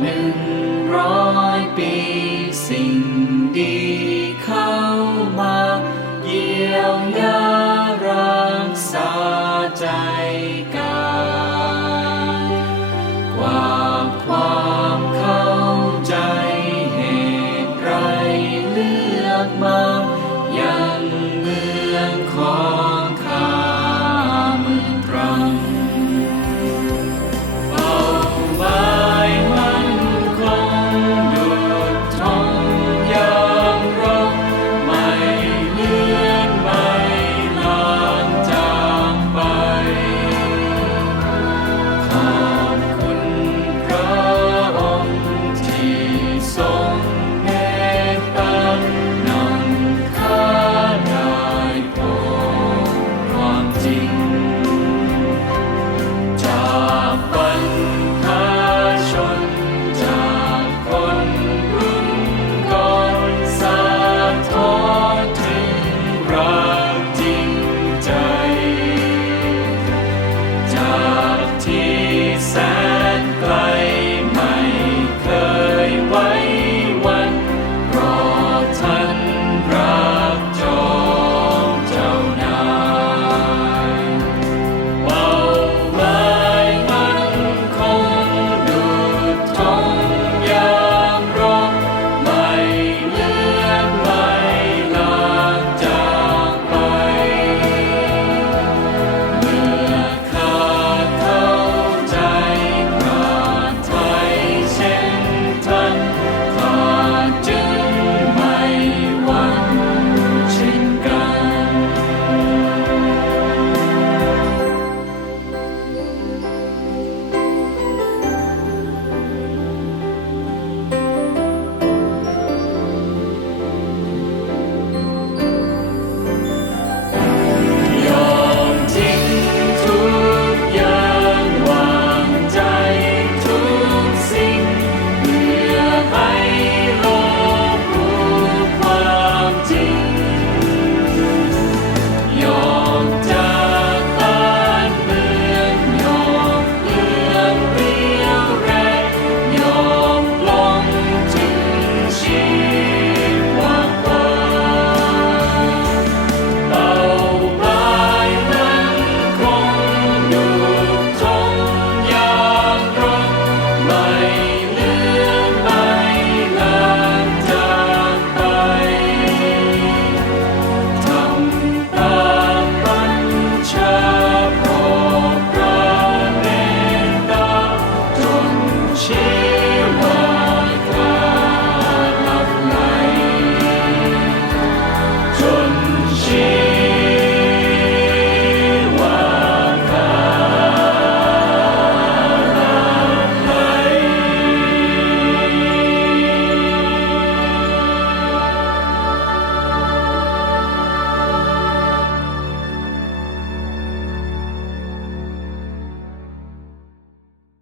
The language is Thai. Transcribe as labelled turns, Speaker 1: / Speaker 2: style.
Speaker 1: หนึ่งร้อยปีสิ่งดีเข้ามาเยียวยารักษาใจกายความความเข้าใจเหตุไรเลือกมายังเมืองขอ